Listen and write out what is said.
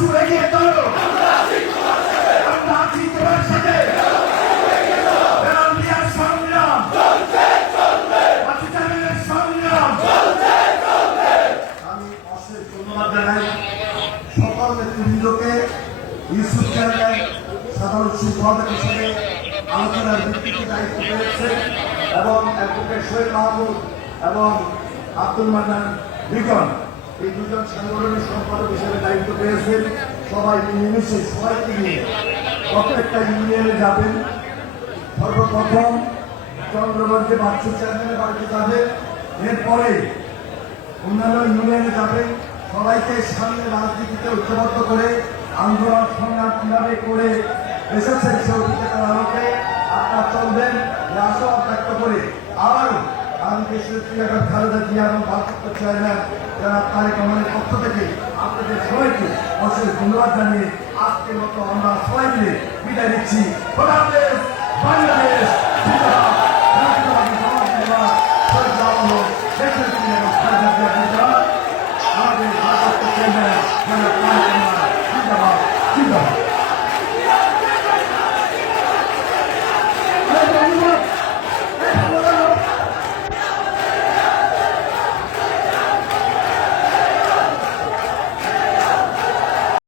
আছি এগিয়ে চলো সকল নেতৃবৃন্দকে ইউসুফ সাধারণ সম্পাদকের সঙ্গে আলোচনার ভিত্তিতে দায়িত্ব পেয়েছে এবং এবং আব্দুল মান্নান বিকন এই দুজন সাংগঠনিক সম্পাদক হিসেবে দায়িত্ব পেয়েছেন। সবাই মিলেমিশে সবাইকে নিয়ে। প্রত্যেকটা ইউনিয়নে যাবেন? সর্বপ্রথম চন্দ্রগঞ্জে বাচ্চু চেয়ারম্যানের বাড়িতে যাবেন। এরপরে অন্যান্য ইউনিয়নে যাবেন। সবাইকে সামনে রাজনীতিতে ঐক্যবদ্ধ করে আন্দোলন সংগ্রাম কীভাবে করে এসেছেন সে বিশ্ববিদ্যালয়ের খালেদা জিয়া এবং ভারপ্রাপ্ত চেয়ারম্যান যারা তারেক রহমানের পক্ষ থেকে আপনাদের সবাইকে অশেষ ধন্যবাদ জানিয়ে আজকের মতো আমরা সবাই মিলে বিদায় নিচ্ছি। বাংলাদেশ বাংলাদেশ আমাদের ভারপ্রাপ্ত চেয়ারম্যান যারা তারেক রহমান জিন্দাবাদ জিন্দাবাদ।